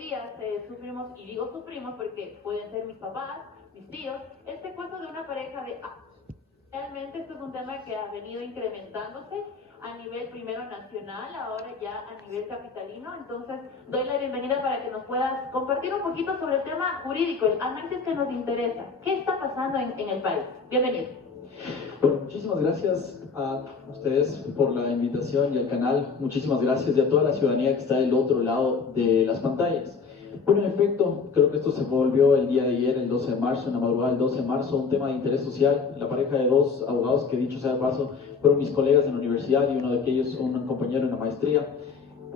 días sufrimos, y digo sufrimos porque pueden ser mis papás, mis tíos, el secuestro de una pareja de... Realmente esto es un tema que ha venido incrementándose a nivel primero nacional, ahora ya a nivel capitalino. Entonces doy la bienvenida para que nos puedas compartir un poquito sobre el tema jurídico, el análisis que nos interesa. ¿Qué está pasando en el país? Bienvenido. Bueno, muchísimas gracias a ustedes por la invitación y al canal. Muchísimas gracias y a toda la ciudadanía que está del otro lado de las pantallas. Bueno, en efecto, creo que esto se volvió el día de ayer, el 12 de marzo, en la madrugada del 12 de marzo, un tema de interés social. La pareja de dos abogados que, dicho sea de paso, fueron mis colegas en la universidad y uno de ellos un compañero en la maestría.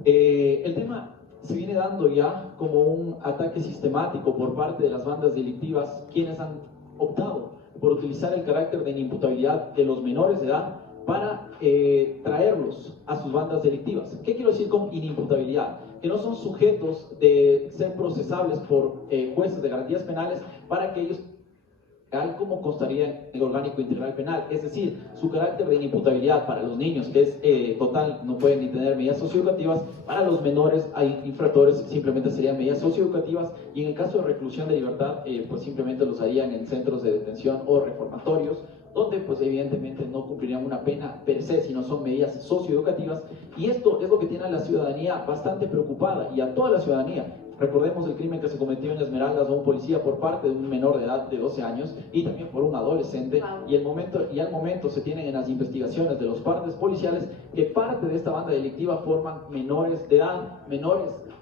El tema se viene dando ya como un ataque sistemático por parte de las bandas delictivas, quienes han optado por utilizar el carácter de inimputabilidad de los menores de edad para traerlos a sus bandas delictivas. ¿Qué quiero decir con inimputabilidad? Que no son sujetos de ser procesables por jueces de garantías penales para que ellos, tal como constaría en el orgánico integral penal, es decir, su carácter de inimputabilidad para los niños, que es total, no pueden ni tener medidas socioeducativas. Para los menores hay infractores, simplemente serían medidas socioeducativas, y en el caso de reclusión de libertad, pues simplemente los harían en centros de detención o reformatorios, donde pues evidentemente no cumplirían una pena per se, sino son medidas socioeducativas. Y esto es lo que tiene a la ciudadanía bastante preocupada, y a toda la ciudadanía. Recordemos el crimen que se cometió en Esmeraldas a un policía por parte de un menor de edad de 12 años y también por un adolescente. Y al momento se tienen en las investigaciones de los partes policiales que parte de esta banda delictiva forman menores de edad,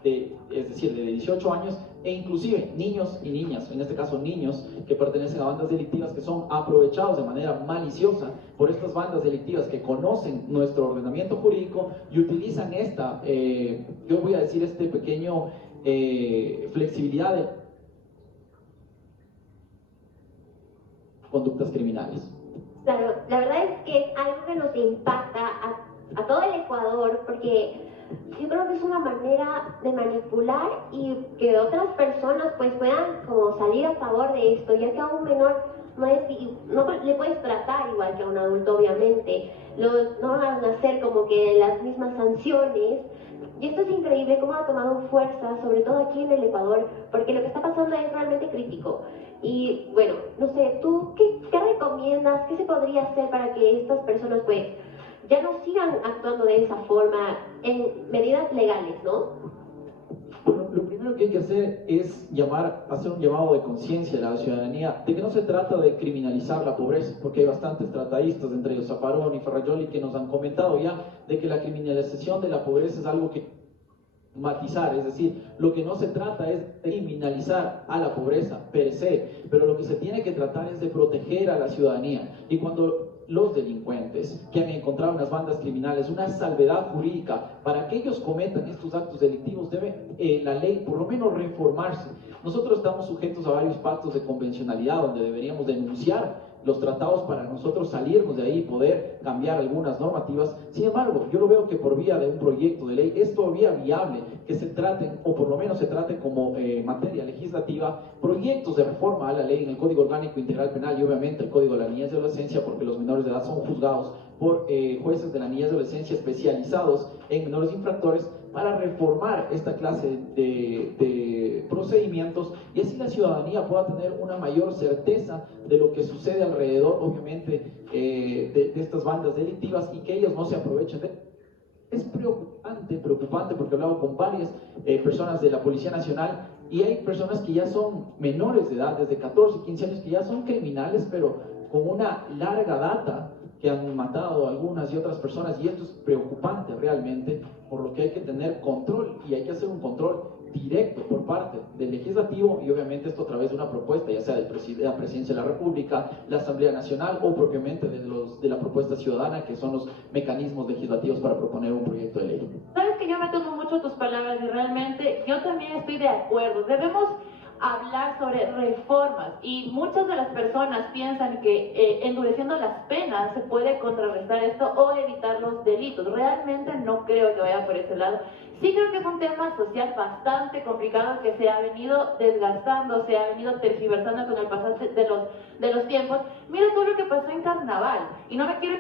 es decir, de 18 años, e inclusive niños y niñas, en este caso niños que pertenecen a bandas delictivas que son aprovechados de manera maliciosa por estas bandas delictivas que conocen nuestro ordenamiento jurídico y utilizan esta, yo voy a decir, este pequeño flexibilidad de conductas criminales. Claro, la verdad es que es algo que nos impacta a todo el Ecuador, porque yo creo que es una manera de manipular y que otras personas pues puedan como salir a favor de esto, ya que a un menor no le puedes tratar igual que a un adulto, obviamente. No van a hacer como que las mismas sanciones. Y esto es increíble cómo ha tomado fuerza, sobre todo aquí en el Ecuador, porque lo que está pasando es realmente crítico. Y bueno, no sé, ¿tú qué recomiendas? ¿Qué se podría hacer para que estas personas pues ya no sigan actuando de esa forma en medidas legales, ¿no? Bueno, lo primero que hay que hacer es hacer un llamado de conciencia a la ciudadanía de que no se trata de criminalizar la pobreza, porque hay bastantes tratadistas, entre ellos Zaffaroni y Ferrajoli, que nos han comentado ya de que la criminalización de la pobreza es algo que matizar, es decir, lo que no se trata es de criminalizar a la pobreza per se, pero lo que se tiene que tratar es de proteger a la ciudadanía. Y cuando los delincuentes que han encontrado en las bandas criminales una salvedad jurídica para que ellos cometan estos actos delictivos, debe la ley por lo menos reformarse. Nosotros estamos sujetos a varios pactos de convencionalidad donde deberíamos denunciar los tratados para nosotros salirnos de ahí y poder cambiar algunas normativas. Sin embargo, yo lo veo que por vía de un proyecto de ley es todavía viable que se traten, o por lo menos se traten como materia legislativa, proyectos de reforma a la ley en el Código Orgánico Integral Penal y obviamente el Código de la Niñez y Adolescencia, porque los menores de edad son juzgados por jueces de la niñez y adolescencia especializados en menores infractores, para reformar esta clase de procedimientos y así la ciudadanía pueda tener una mayor certeza de lo que sucede alrededor, obviamente, de estas bandas delictivas, y que ellos no se aprovechen de. Es preocupante, porque he hablado con varias personas de la Policía Nacional y hay personas que ya son menores de edad, desde 14, 15 años, que ya son criminales, pero con una larga data, que han matado a algunas y otras personas, y esto es preocupante realmente, por lo que hay que tener control, y hay que hacer un control directo por parte del legislativo, y obviamente esto a través de una propuesta, ya sea de la Presidencia de la República, la Asamblea Nacional, o propiamente de la propuesta ciudadana, que son los mecanismos legislativos para proponer un proyecto de ley. Sabes que yo me tomo mucho tus palabras y realmente yo también estoy de acuerdo. Debemos hablar sobre reformas, y muchas de las personas piensan que endureciendo las penas se puede contrarrestar esto o evitar los delitos. Realmente no creo que vaya por ese lado. Sí creo que es un tema social bastante complicado que se ha venido desgastando, se ha venido tergiversando con el pasar de los tiempos. Mira todo lo que pasó en Carnaval, y no me quiero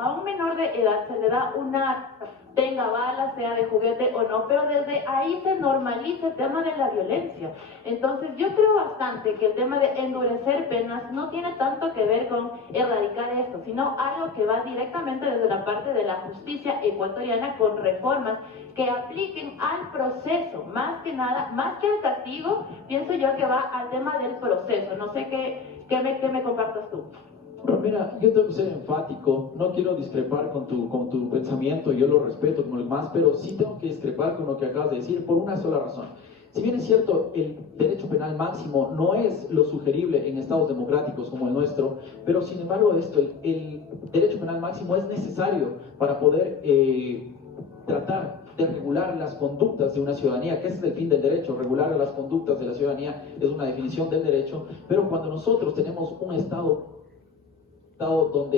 a un menor de edad se le da una, tenga bala, sea de juguete o no, pero desde ahí se normaliza el tema de la violencia. Entonces yo creo bastante que el tema de endurecer penas no tiene tanto que ver con erradicar esto, sino algo que va directamente desde la parte de la justicia ecuatoriana con reformas que apliquen al proceso, más que nada, más que al castigo, pienso yo que va al tema del proceso. No sé qué me compartas tú. Pero mira, yo tengo que ser enfático, no quiero discrepar con tu pensamiento, yo lo respeto como el más, pero sí tengo que discrepar con lo que acabas de decir por una sola razón. Si bien es cierto, el derecho penal máximo no es lo sugerible en estados democráticos como el nuestro, pero sin embargo el derecho penal máximo es necesario para poder tratar de regular las conductas de una ciudadanía, que ese es el fin del derecho. Regular las conductas de la ciudadanía es una definición del derecho, pero cuando nosotros tenemos un estado un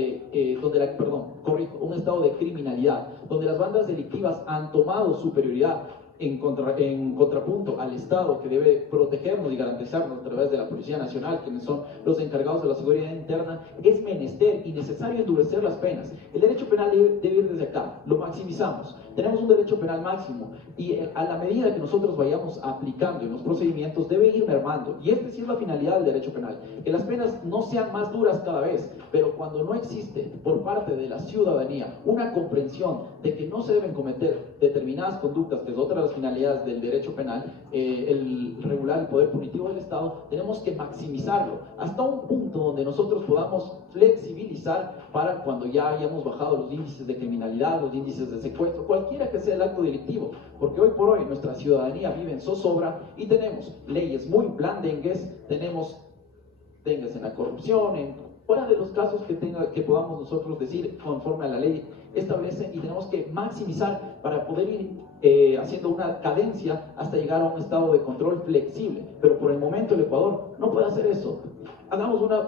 estado de criminalidad, donde las bandas delictivas han tomado superioridad en contrapunto al Estado, que debe protegernos y garantizarnos a través de la Policía Nacional, quienes son los encargados de la seguridad interna, es menester y necesario endurecer las penas. El derecho penal debe ir desde acá, lo maximizamos. Tenemos un derecho penal máximo y a la medida que nosotros vayamos aplicando en los procedimientos debe ir mermando. Y esta sí es la finalidad del derecho penal, que las penas no sean más duras cada vez, pero cuando no existe por parte de la ciudadanía una comprensión de que no se deben cometer determinadas conductas, que es otra de las finalidades del derecho penal, el regular el poder punitivo del Estado, tenemos que maximizarlo hasta un punto donde nosotros podamos flexibilizar para cuando ya hayamos bajado los índices de criminalidad, los índices de secuestro, cualquiera que sea el acto delictivo, porque hoy por hoy nuestra ciudadanía vive en zozobra y tenemos leyes muy blandengues, tenemos dengues en la corrupción, fuera de los casos que podamos nosotros decir conforme a la ley establece, y tenemos que maximizar para poder ir haciendo una cadencia hasta llegar a un estado de control flexible. Pero por el momento el Ecuador no puede hacer eso.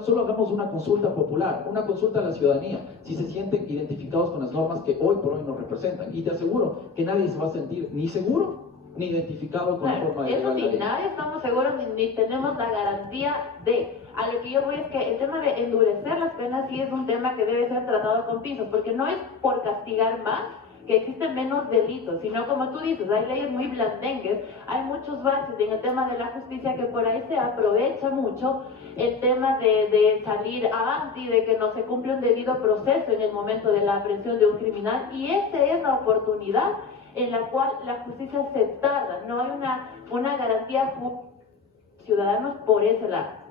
Solo hagamos una consulta popular, una consulta a la ciudadanía, si se sienten identificados con las normas que hoy por hoy nos representan. Y te aseguro que nadie se va a sentir ni seguro ni identificado con la forma de eso llevar sí, la ley. nadie estamos seguros ni tenemos la garantía de. A lo que yo voy es que el tema de endurecer las penas sí es un tema que debe ser tratado con pinzas, porque no es por castigar más que existen menos delitos, sino como tú dices, hay leyes muy blandengues, hay muchos baches en el tema de la justicia que por ahí se aprovecha mucho el tema de salir avanti, de que no se cumple un debido proceso en el momento de la aprehensión de un criminal, y esa es la oportunidad en la cual la justicia se tarda, no hay una garantía ciudadanos por ese lado.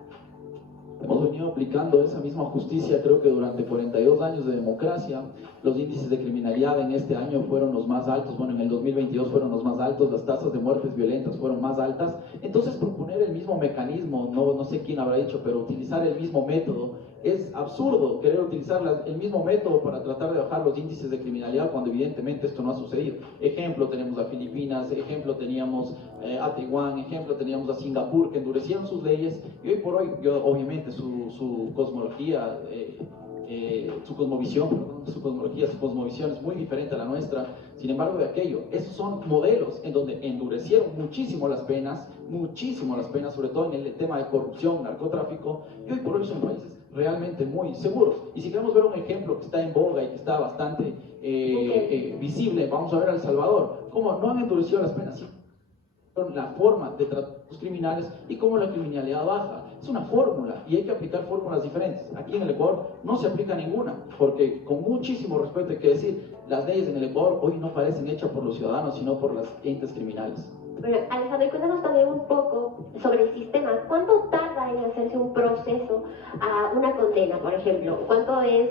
Hemos venido aplicando esa misma justicia, creo que durante 42 años de democracia. Los índices de criminalidad en este año fueron los más altos, bueno, en el 2022 fueron los más altos, las tasas de muertes violentas fueron más altas. Entonces proponer el mismo mecanismo, no sé quién habrá dicho, pero utilizar el mismo método, es absurdo querer utilizar el mismo método para tratar de bajar los índices de criminalidad cuando evidentemente esto no ha sucedido. Ejemplo, tenemos a Filipinas, ejemplo teníamos a Taiwán, ejemplo teníamos a Singapur, que endurecieron sus leyes, y hoy por hoy, obviamente su cosmología, su cosmovisión es muy diferente a la nuestra. Sin embargo, de aquello, esos son modelos en donde endurecieron muchísimo las penas, sobre todo en el tema de corrupción, narcotráfico, y hoy por hoy son países realmente muy seguros. Y si queremos ver un ejemplo que está en boga y que está bastante visible, vamos a ver a El Salvador, cómo no han endurecido las penas, sino la forma de tratar a los criminales y cómo la criminalidad baja. Es una fórmula y hay que aplicar fórmulas diferentes. Aquí en el Ecuador no se aplica ninguna, porque con muchísimo respeto hay que decir, las leyes en el Ecuador hoy no parecen hechas por los ciudadanos, sino por las entes criminales. Bueno, Alejandro, cuéntanos también un poco sobre el sistema. ¿Cuánto tarda en hacerse un proceso a una condena, por ejemplo? ¿Cuánto es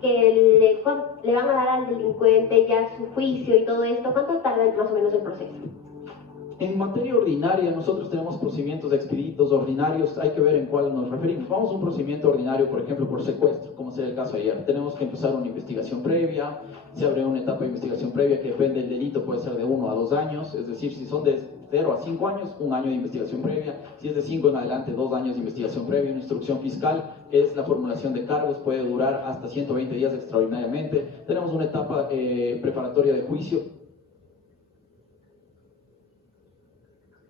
que le van a dar al delincuente ya su juicio y todo esto? ¿Cuánto tarda más o menos el proceso? En materia ordinaria, nosotros tenemos procedimientos expeditos ordinarios, hay que ver en cuál nos referimos. Vamos a un procedimiento ordinario, por ejemplo, por secuestro, como sería el caso ayer. Tenemos que empezar una investigación previa, se abre una etapa de investigación previa que depende del delito, puede ser de 1 a 2 años, es decir, si son de 0 a 5 años, 1 año de investigación previa, si es de 5 en adelante, 2 años de investigación previa, una instrucción fiscal, que es la formulación de cargos, puede durar hasta 120 días extraordinariamente. Tenemos una etapa preparatoria de juicio.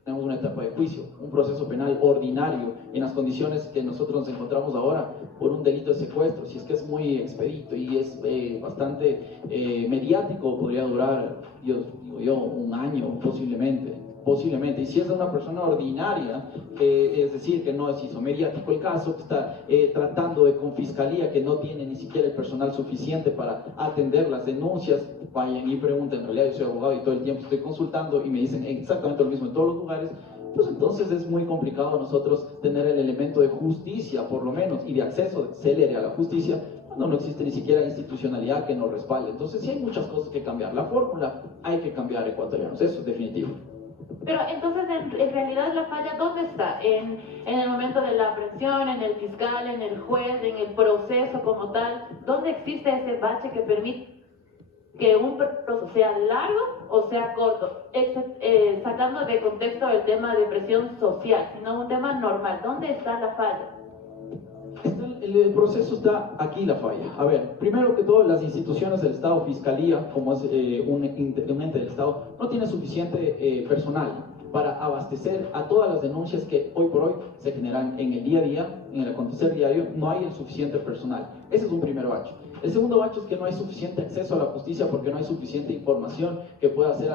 Tenemos una etapa de juicio, un proceso penal ordinario en las condiciones que nosotros nos encontramos ahora por un delito de secuestro, si es que es muy expedito y es bastante mediático, podría durar, digo yo, un año posiblemente, y si es de una persona ordinaria, es decir, que no se hizo mediático el caso, que está tratando con fiscalía, que no tiene ni siquiera el personal suficiente para atender las denuncias, vayan y pregunten. En realidad yo soy abogado y todo el tiempo estoy consultando y me dicen exactamente lo mismo en todos los lugares. Pues entonces es muy complicado nosotros tener el elemento de justicia, por lo menos, y de acceso célere a la justicia, cuando no existe ni siquiera institucionalidad que nos respalde. Entonces sí hay muchas cosas que cambiar. La fórmula hay que cambiar, ecuatorianos, eso es definitivo. Pero entonces, en realidad, la falla, ¿dónde está? ¿En el momento de la aprehensión, en el fiscal, en el juez, en el proceso como tal? ¿Dónde existe ese bache que permite que un proceso sea largo o sea corto? Sacando de contexto el tema de presión social, sino un tema normal. ¿Dónde está la falla? El proceso está aquí, la falla. A ver, primero que todo, las instituciones del Estado, Fiscalía, como es un ente del Estado, no tiene suficiente personal para abastecer a todas las denuncias que hoy por hoy se generan en el día a día, en el acontecer diario. No hay el suficiente personal. Ese es un primer bache. El segundo bache es que no hay suficiente acceso a la justicia porque no hay suficiente información que pueda ser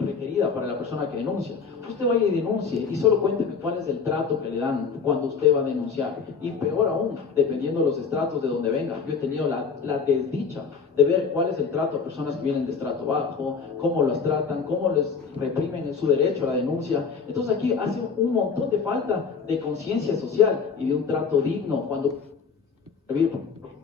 requerida para la persona que denuncia. Usted vaya y denuncie y solo cuénteme cuál es el trato que le dan cuando usted va a denunciar. Y peor aún, dependiendo de los estratos de donde venga. Yo he tenido la desdicha de ver cuál es el trato a personas que vienen de estrato bajo, cómo los tratan, cómo les reprimen en su derecho a la denuncia. Entonces aquí hace un montón de falta de conciencia social y de un trato digno cuando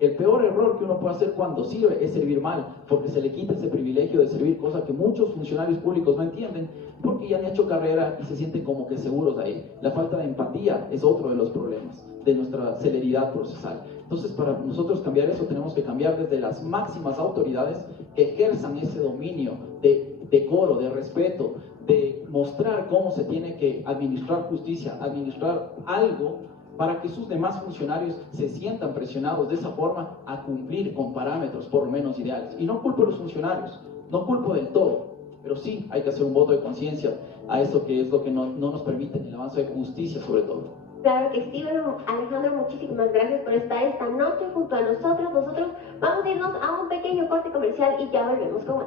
el peor error que uno puede hacer cuando sirve es servir mal, porque se le quita ese privilegio de servir, cosa que muchos funcionarios públicos no entienden, porque ya han hecho carrera y se sienten como que seguros ahí. La falta de empatía es otro de los problemas de nuestra celeridad procesal. Entonces, para nosotros cambiar eso, tenemos que cambiar desde las máximas autoridades que ejerzan ese dominio de decoro, de respeto, de mostrar cómo se tiene que administrar justicia, administrar algo, para que sus demás funcionarios se sientan presionados de esa forma a cumplir con parámetros por lo menos ideales. Y no culpo a los funcionarios, no culpo del todo, pero sí hay que hacer un voto de conciencia a eso que es lo que no nos permite el avance de justicia sobre todo. Claro que sí, bueno, Alejandro, muchísimas gracias por estar esta noche junto a nosotros. Nosotros vamos a irnos a un pequeño corte comercial y ya volvemos con más.